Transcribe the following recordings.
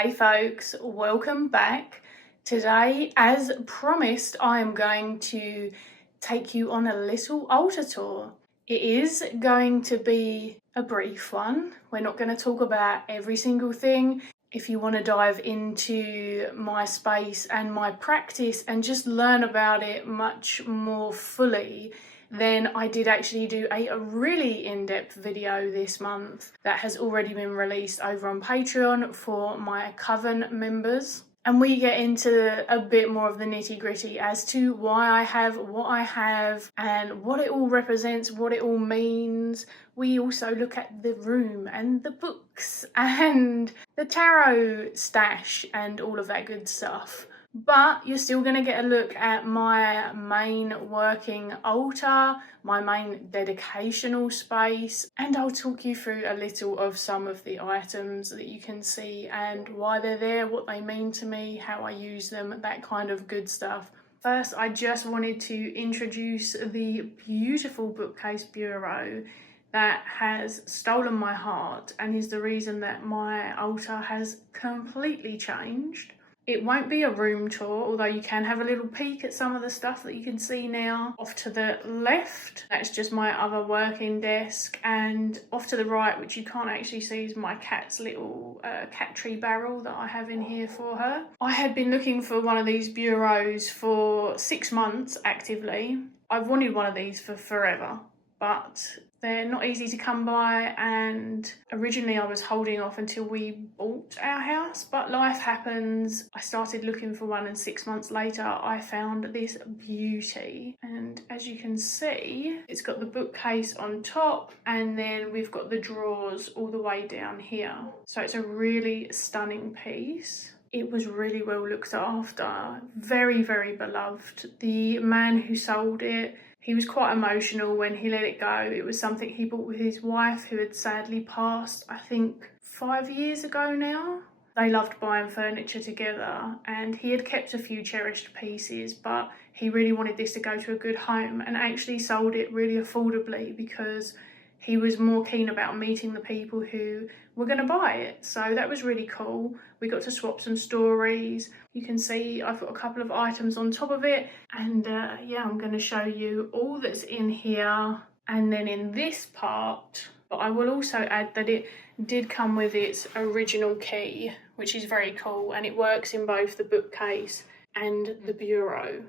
Hey folks, welcome back. Today, as promised, I am going to take you on a little altar tour. It is going to be a brief one. We're not going to talk about every single thing. If you want to dive into my space and my practice and just learn about it much more fully, then I did actually do a really in-depth video this month that has already been released over on Patreon for my Coven members. And we get into a bit more of the nitty-gritty as to why I have what I have and what it all represents, what it all means. We also look at the room and the books and the tarot stash and all of that good stuff. But you're still going to get a look at my main working altar, my main dedicational space, and I'll talk you through a little of some of the items that you can see and why they're there, what they mean to me, how I use them, that kind of good stuff. First, I just wanted to introduce the beautiful bookcase bureau that has stolen my heart and is the reason that my altar has completely changed. It won't be a room tour, although you can have a little peek at some of the stuff that you can see now. Off to the left, that's just my other working desk, and off to the right, which you can't actually see, is my cat's little cat tree barrel that I have in here for her. I had been looking for one of these bureaus for 6 months actively. I've wanted one of these for forever, but they're not easy to come by, and originally I was holding off until we bought our house, but life happens. I started looking for one, and 6 months later I found this beauty. And as you can see, it's got the bookcase on top, and then we've got the drawers all the way down here. So it's a really stunning piece. It was really well looked after, very, very beloved. The man who sold it, he was quite emotional when he let it go. It was something he bought with his wife, who had sadly passed, I think 5 years ago now. They loved buying furniture together, and he had kept a few cherished pieces, but he really wanted this to go to a good home and actually sold it really affordably because he was more keen about meeting the people who were going to buy it. So that was really cool. We got to swap some stories. You can see I've got a couple of items on top of it. And yeah, I'm going to show you all that's in here. And then in this part, but I will also add that it did come with its original key, which is very cool. And it works in both the bookcase and the bureau.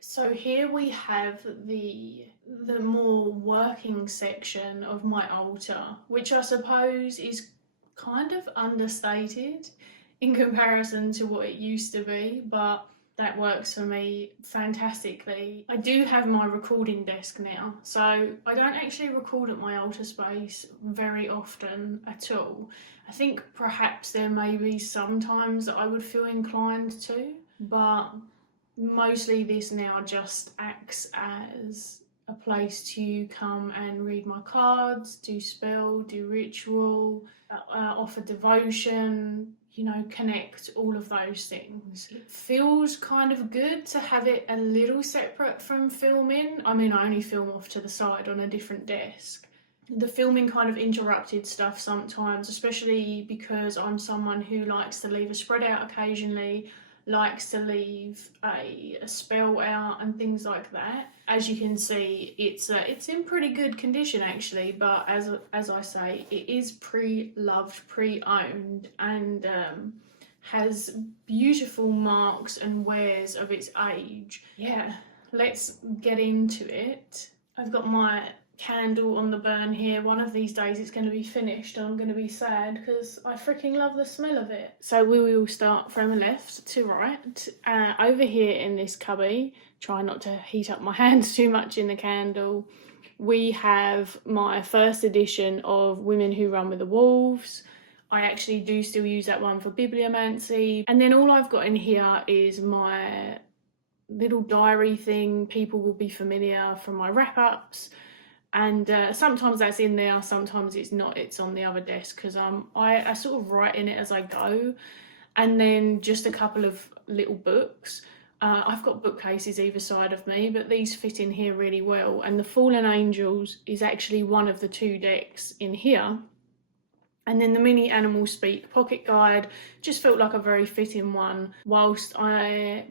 So here we have the more working section of my altar, which I suppose is kind of understated in comparison to what it used to be, but that works for me fantastically. I do have my recording desk now, so I don't actually record at my altar space very often at all. I think perhaps there may be some times that I would feel inclined to, but mostly this now just acts as a place to come and read my cards, do spell, do ritual, offer devotion, you know, connect, all of those things. It feels kind of good to have it a little separate from filming. I mean, I only film off to the side on a different desk. The filming kind of interrupted stuff sometimes, especially because I'm someone who likes to leave a spread out occasionally, likes to leave a spell out and things like that. As you can see, it's in pretty good condition actually, but as I say, it is pre-loved, pre-owned, and has beautiful marks and wears of its age. Yeah, let's get into it. I've got my candle on the burn here. One of these days it's going to be finished and I'm going to be sad because I freaking love the smell of it. So we will start from left to right. Over here in this cubby, try not to heat up my hands too much in the candle, we have my first edition of Women Who Run with the Wolves. I actually do still use that one for bibliomancy. And then all I've got in here is my little diary thing. People will be familiar from my wrap-ups. And sometimes that's in there, sometimes it's not. It's on the other desk because I sort of write in it as I go. And then just a couple of little books. I've got bookcases either side of me, but these fit in here really well. And the Fallen Angels is actually one of the 2 decks in here. And then the mini Animal Speak pocket guide just felt like a very fitting one. Whilst I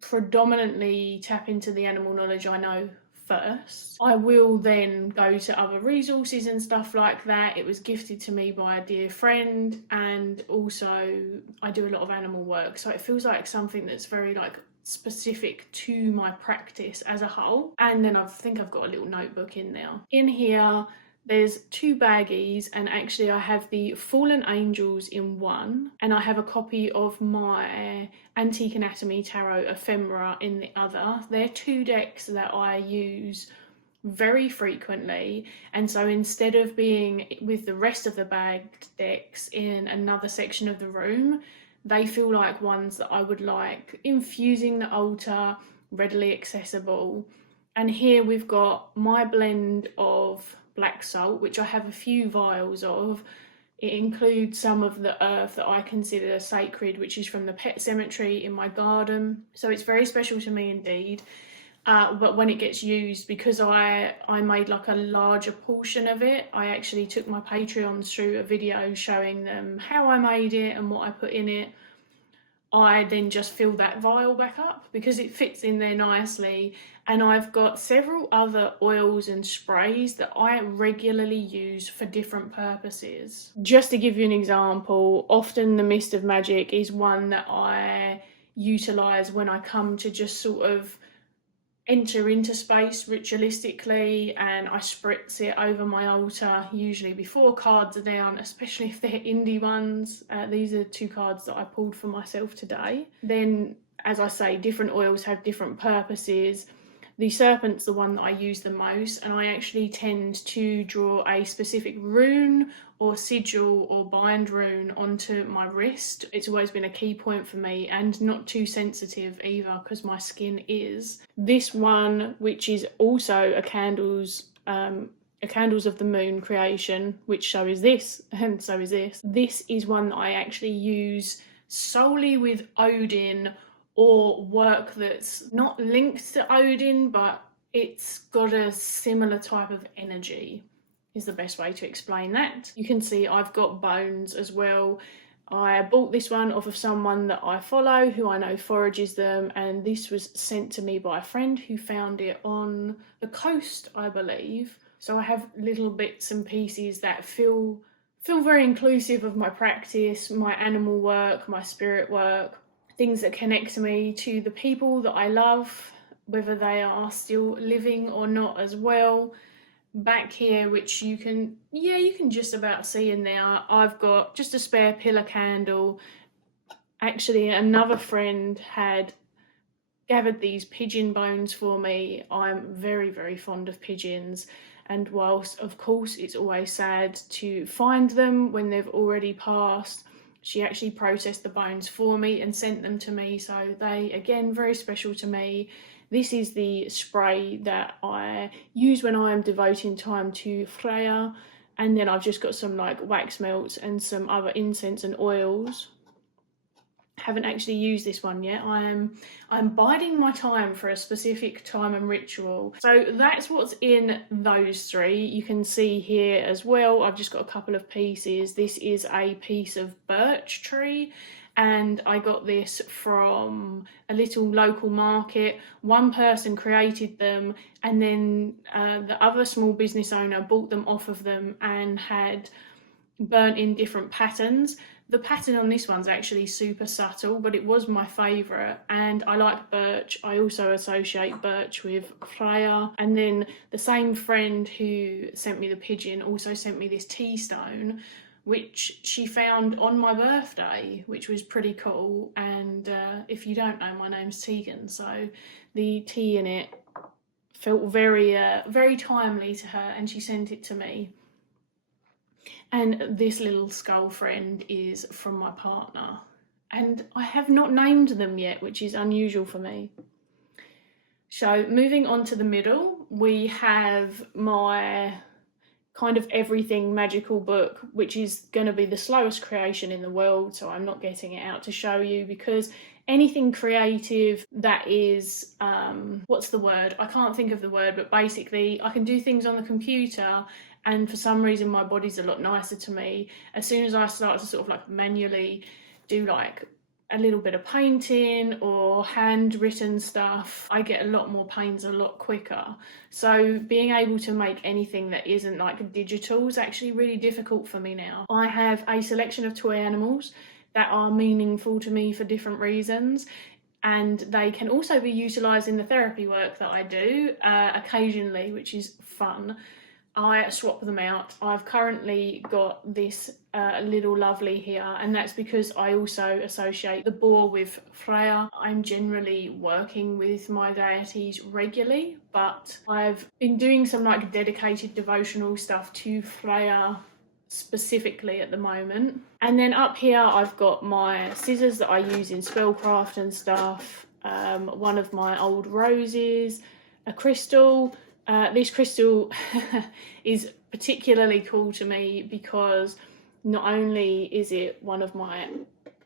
predominantly tap into the animal knowledge I know first, I will then go to other resources and stuff like that. It was gifted to me by a dear friend, and also I do a lot of animal work, so it feels like something that's very like specific to my practice as a whole. And then I think I've got a little notebook in there. In here there's 2 baggies, and actually I have the Fallen Angels in one, and I have a copy of my Antique Anatomy Tarot Ephemera in the other. They're 2 decks that I use very frequently, and so instead of being with the rest of the bagged decks in another section of the room, they feel like ones that I would like infusing the altar, readily accessible. And here we've got my blend of black salt, which I have a few vials of. It includes some of the earth that I consider sacred, which is from the pet cemetery in my garden. So it's very special to me indeed. But when it gets used, because I made like a larger portion of it, I actually took my Patreons through a video showing them how I made it and what I put in it. I then just fill that vial back up because it fits in there nicely. And I've got several other oils and sprays that I regularly use for different purposes. Just to give you an example, often the Mist of Magic is one that I utilise when I come to just sort of enter into space ritualistically, and I spritz it over my altar, usually before cards are down, especially if they're indie ones. These are 2 cards that I pulled for myself today. Then, as I say, different oils have different purposes. The serpent's the one that I use the most, and I actually tend to draw a specific rune or sigil or bind rune onto my wrist. It's always been a key point for me, and not too sensitive either because my skin is. This one, which is also a Candles of the Moon creation, which so is this, and so is this. This is one that I actually use solely with Odin, or work that's not linked to Odin, but it's got a similar type of energy, is the best way to explain that. You can see I've got bones as well. I bought this one off of someone that I follow who I know forages them, and this was sent to me by a friend who found it on the coast, I believe. So I have little bits and pieces that feel very inclusive of my practice, my animal work, my spirit work, things that connect me to the people that I love, whether they are still living or not as well. Back here, which you can just about see in there, I've got just a spare pillar candle. Actually, another friend had gathered these pigeon bones for me. I'm very, very fond of pigeons, and whilst of course it's always sad to find them when they've already passed, she actually processed the bones for me and sent them to me, so they, again, very special to me. This is the spray that I use when I am devoting time to Freyja, and then I've just got some like wax melts and some other incense and oils. Haven't actually used this one yet. I'm biding my time for a specific time and ritual. So that's what's in those 3. You can see here as well, I've just got a couple of pieces. This is a piece of birch tree, and I got this from a little local market. One person created them, and then the other small business owner bought them off of them and had burnt in different patterns. The pattern on this one's actually super subtle, but it was my favourite, and I like birch. I also associate birch with Freyja. And then the same friend who sent me the pigeon also sent me this tea stone, which she found on my birthday, which was pretty cool. And if you don't know, my name's Tegan, so the tea in it felt very timely to her, and she sent it to me. And this little skull friend is from my partner, and I have not named them yet, which is unusual for me. So moving on to the middle, we have my kind of everything magical book, which is going to be the slowest creation in the world, so I'm not getting it out to show you, because anything creative that is, what's the word? I can't think of the word, but basically I can do things on the computer and for some reason my body's a lot nicer to me. As soon as I start to sort of like manually do like a little bit of painting or handwritten stuff, I get a lot more pains a lot quicker. So being able to make anything that isn't like digital is actually really difficult for me now. I have a selection of toy animals that are meaningful to me for different reasons, and they can also be utilised in the therapy work that I do occasionally, which is fun. I swap them out. I've currently got this little lovely here, and that's because I also associate the boar with Freyja. I'm generally working with my deities regularly, but I've been doing some like dedicated devotional stuff to Freyja specifically at the moment. And then up here I've got my scissors that I use in spellcraft and stuff, one of my old roses, a crystal. This crystal is particularly cool to me because not only is it one of my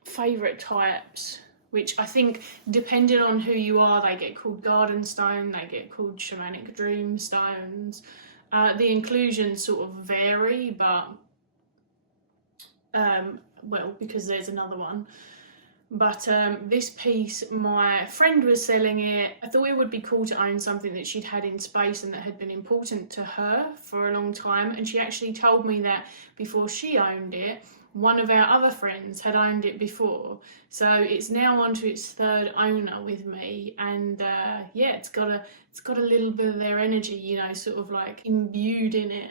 favourite types, which I think depending on who you are, they get called garden stone, they get called shamanic dream stones. The inclusions sort of vary, but well, because there's another one. But this piece, my friend was selling it. I thought it would be cool to own something that she'd had in space and that had been important to her for a long time. And she actually told me that before she owned it, one of our other friends had owned it before. So it's now on to its third owner with me. And yeah, it's got a little bit of their energy, you know, sort of like imbued in it.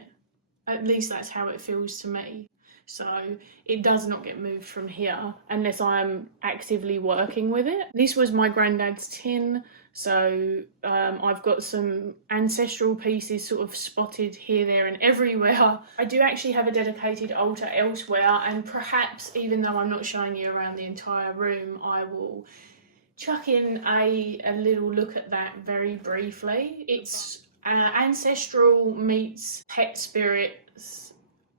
At least that's how it feels to me. So it does not get moved from here unless I'm actively working with it. This was my granddad's tin, so I've got some ancestral pieces sort of spotted here, there and everywhere. I do actually have a dedicated altar elsewhere, and perhaps even though I'm not showing you around the entire room, I will chuck in a little look at that very briefly. It's ancestral meets pet spirits,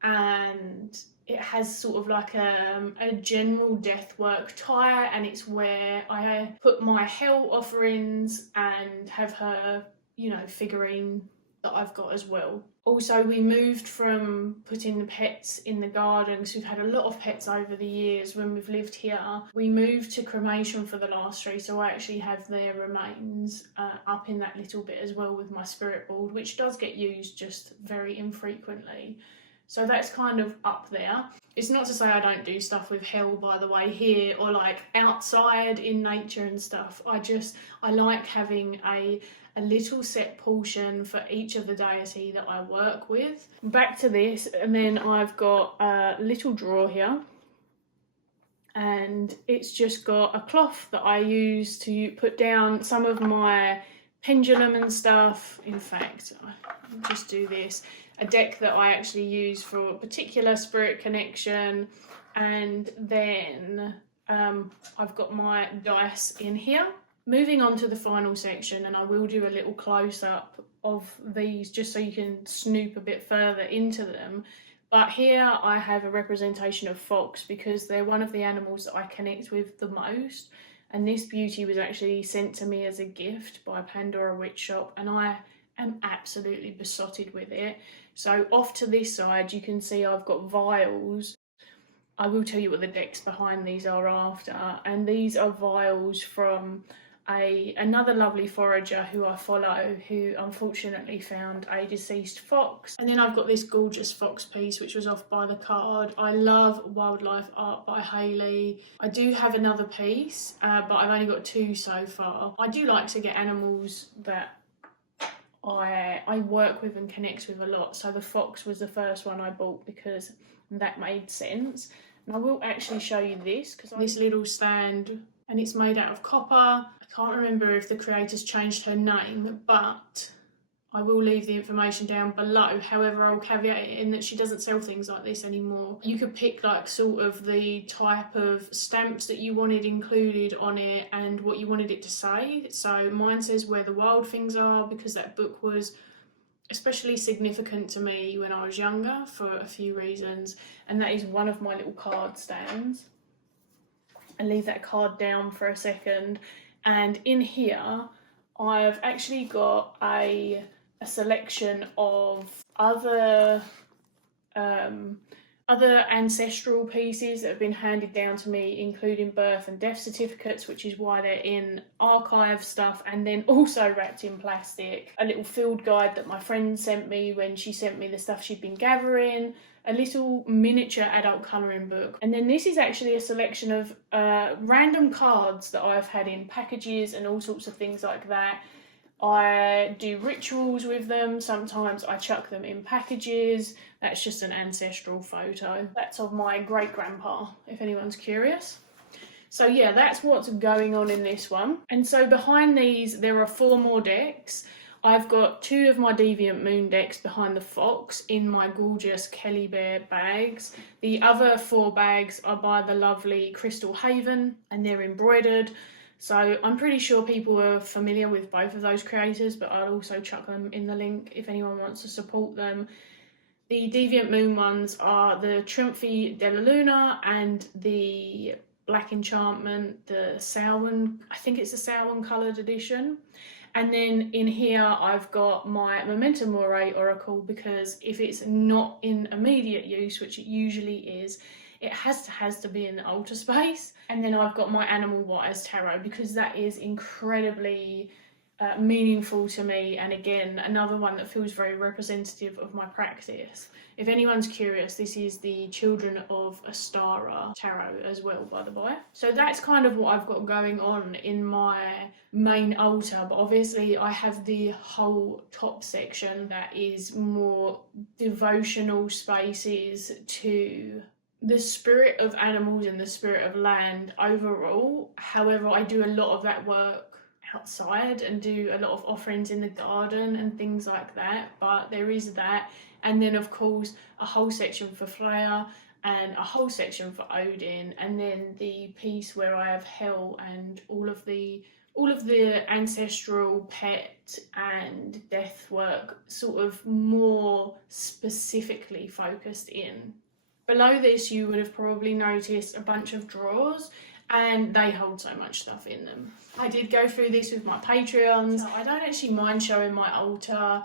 and it has sort of like a general death work tie, and it's where I put my hell offerings and have her, you know, figurine that I've got as well. Also, we moved from putting the pets in the garden, because we've had a lot of pets over the years when we've lived here. We moved to cremation for the last three, so I actually have their remains up in that little bit as well with my spirit board, which does get used just very infrequently. So that's kind of up there. It's not to say I don't do stuff with hell, by the way, here or like outside in nature and stuff. I like having a little set portion for each of the deity that I work with. Back to this, and then I've got a little drawer here, and it's just got a cloth that I use to put down some of my pendulum and stuff. In fact, I'll just do this. A deck that I actually use for a particular spirit connection, and then I've got my dice in here. Moving on to the final section, and I will do a little close-up of these just so you can snoop a bit further into them. But here I have a representation of fox because they're one of the animals that I connect with the most, and this beauty was actually sent to me as a gift by Pandora Witch Shop, and I am absolutely besotted with it. So off to this side you can see I've got vials. I will tell you what the decks behind these are after, and these are vials from another lovely forager who I follow, who unfortunately found a deceased fox. And then I've got this gorgeous fox piece which was off by the card. I love wildlife art by Hayley. I do have another piece, but I've only got two so far. I do like to get animals that I work with and connect with a lot, so the fox was the first one I bought because that made sense. And I will actually show you this, because this little stand, and it's made out of copper. I can't remember if the creator's changed her name, but I will leave the information down below. However, I'll caveat it in that she doesn't sell things like this anymore. You could pick like sort of the type of stamps that you wanted included on it and what you wanted it to say. So mine says Where the Wild Things Are, because that book was especially significant to me when I was younger for a few reasons, and that is one of my little card stands. And leave that card down for a second, and in here I've actually got a selection of other ancestral pieces that have been handed down to me, including birth and death certificates, which is why they're in archive stuff, and then also wrapped in plastic. A little field guide that my friend sent me when she sent me the stuff she'd been gathering, a little miniature adult colouring book, and then this is actually a selection of random cards that I've had in packages and all sorts of things like that. I do rituals with them, sometimes I chuck them in packages. That's just an ancestral photo. That's of my great-grandpa, if anyone's curious. So yeah, that's what's going on in this one. And so behind these, there are 4 more decks. I've got 2 of my Deviant Moon decks behind the fox in my gorgeous Kelly Bear bags. The other 4 bags are by the lovely Crystal Haven, and they're embroidered. So I'm pretty sure people are familiar with both of those creators, but I'll also chuck them in the link if anyone wants to support them. The Deviant Moon ones are the 𝗕𝗿𝗄𝗎 della Luna and the Black Enchantment, the 𝗕𝗿𝗀, I think it's the 𝗕𝗿𝗀 coloured edition. And then in here I've got my Memento Mori Oracle, because if it's not in immediate use, which it usually is, it has to be in the altar space. And then I've got my Animal Wise Tarot, because that is incredibly meaningful to me, and again another one that feels very representative of my practice. If anyone's curious, this is the Children of Astara tarot as well, by the by. So that's kind of what I've got going on in my main altar, but obviously I have the whole top section that is more devotional spaces to the spirit of animals and the spirit of land overall. However, I do a lot of that work outside and do a lot of offerings in the garden and things like that, but there is that. And then of course a whole section for Freyja and a whole section for Odin, and then the piece where I have Hel and all of the ancestral pet and death work sort of more specifically focused in. Below this you would have probably noticed a bunch of drawers, and they hold so much stuff in them. I did go through this with my Patreons. I don't actually mind showing my altar.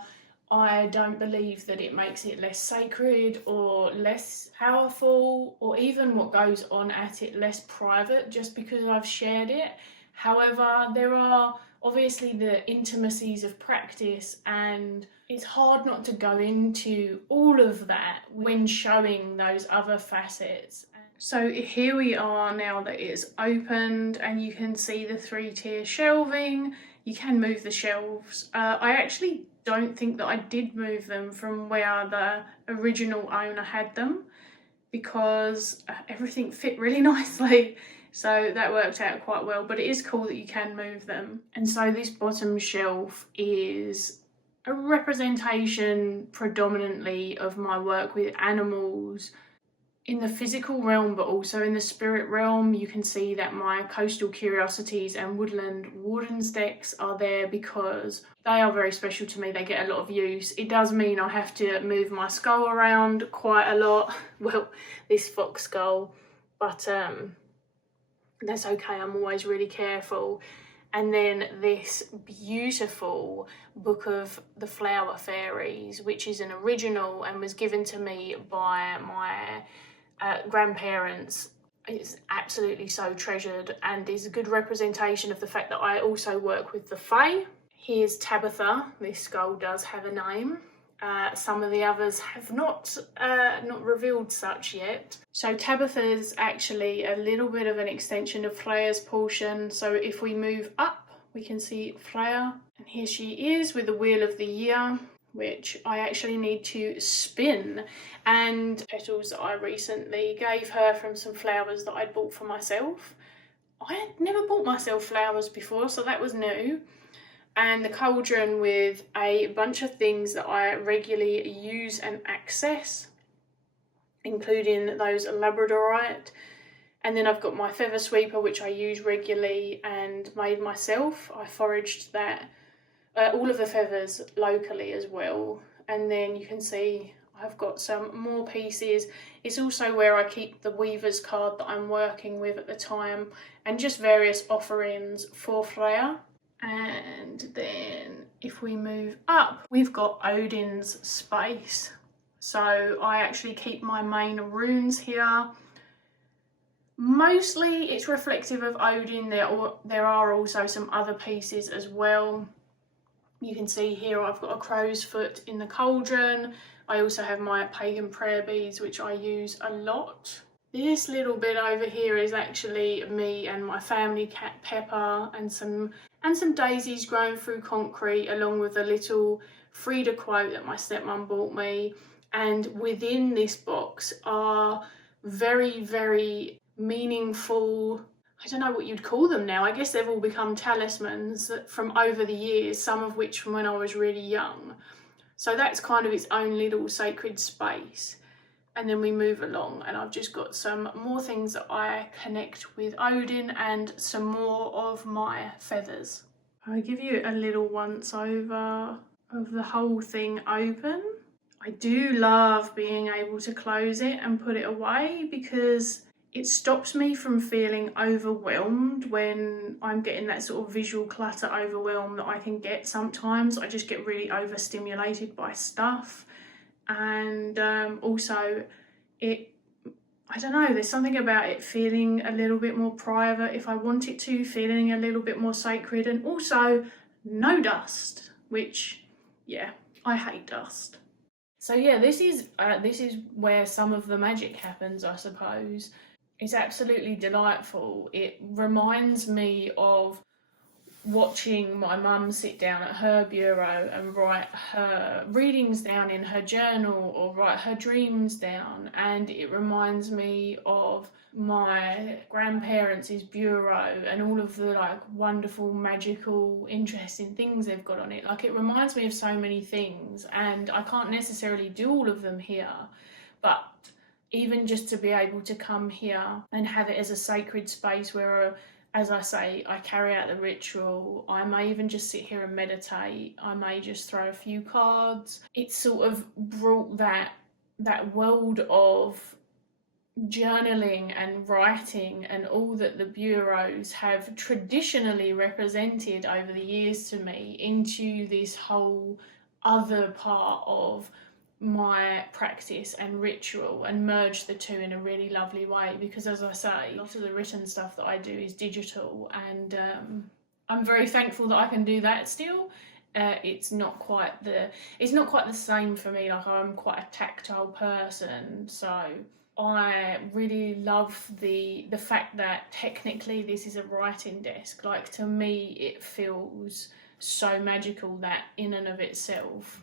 I don't believe that it makes it less sacred or less powerful, or even what goes on at it less private just because I've shared it. However, there are obviously the intimacies of practice, and it's hard not to go into all of that when showing those other facets. So here we are now that it's opened, and you can see the 3-tier shelving. You can move the shelves. I actually don't think that I did move them from where the original owner had them, because everything fit really nicely. So that worked out quite well, but it is cool that you can move them. And so this bottom shelf is a representation predominantly of my work with animals in the physical realm, but also in the spirit realm. You can see that my Coastal Curiosities and Woodland Wardens decks are there because they are very special to me. They get a lot of use. It does mean I have to move my skull around quite a lot. Well, this fox skull, but that's okay. I'm always really careful. And then this beautiful book of the Flower Fairies, which is an original and was given to me by my grandparents. It's absolutely so treasured and is a good representation of the fact that I also work with the Fae. Here's Tabitha. This skull does have a name. Some of the others have not revealed such yet. So Tabitha's actually a little bit of an extension of Freyja's portion. So if we move up, we can see Freyja. And here she is with the Wheel of the Year, which I actually need to spin. And petals that I recently gave her from some flowers that I'd bought for myself. I had never bought myself flowers before, so that was new. And the cauldron with a bunch of things that I regularly use and access, including those labradorite. And then I've got my feather sweeper, which I use regularly and made myself. I foraged that, all of the feathers locally as well. And then you can see I've got some more pieces. It's also where I keep the weaver's card that I'm working with at the time, and just various offerings for Freyja. And then if we move up, we've got Odin's space. So I actually keep my main runes here. Mostly it's reflective of Odin. There are also some other pieces as well. You can see here I've got a crow's foot in the cauldron. I also have my pagan prayer beads, which I use a lot. This little bit over here is actually me and my family cat Pepper, and some daisies growing through concrete, along with a little Freyja quote that my stepmom bought me. And within this box are very, very meaningful, I don't know what you'd call them now. I guess they've all become talismans from over the years, some of which from when I was really young. So that's kind of its own little sacred space. And then we move along, and I've just got some more things that I connect with Odin and some more of my feathers. I'll give you a little once over of the whole thing open. I do love being able to close it and put it away because it stops me from feeling overwhelmed when I'm getting that sort of visual clutter overwhelm that I can get sometimes. I just get really overstimulated by stuff. And also I don't know, there's something about it feeling a little bit more private if I want it to, feeling a little bit more sacred, and also no dust, which, yeah, I hate dust. So yeah, this is where some of the magic happens, I suppose. It's absolutely delightful. It reminds me of watching my mum sit down at her bureau and write her readings down in her journal or write her dreams down, and it reminds me of my grandparents' bureau and all of the like wonderful, magical, interesting things they've got on it. Like, it reminds me of so many things, and I can't necessarily do all of them here, but even just to be able to come here and have it as a sacred space where, as I say, I carry out the ritual. I may even just sit here and meditate. I may just throw a few cards. It's sort of brought that world of journaling and writing and all that the bureaus have traditionally represented over the years to me into this whole other part of my practice and ritual, and merge the two in a really lovely way, because, as I say, a lot of the written stuff that I do is digital, and I'm very thankful that I can do that still. It's not quite the same for me. Like, I'm quite a tactile person, so I really love the fact that technically this is a writing desk. Like, to me it feels so magical, that in and of itself.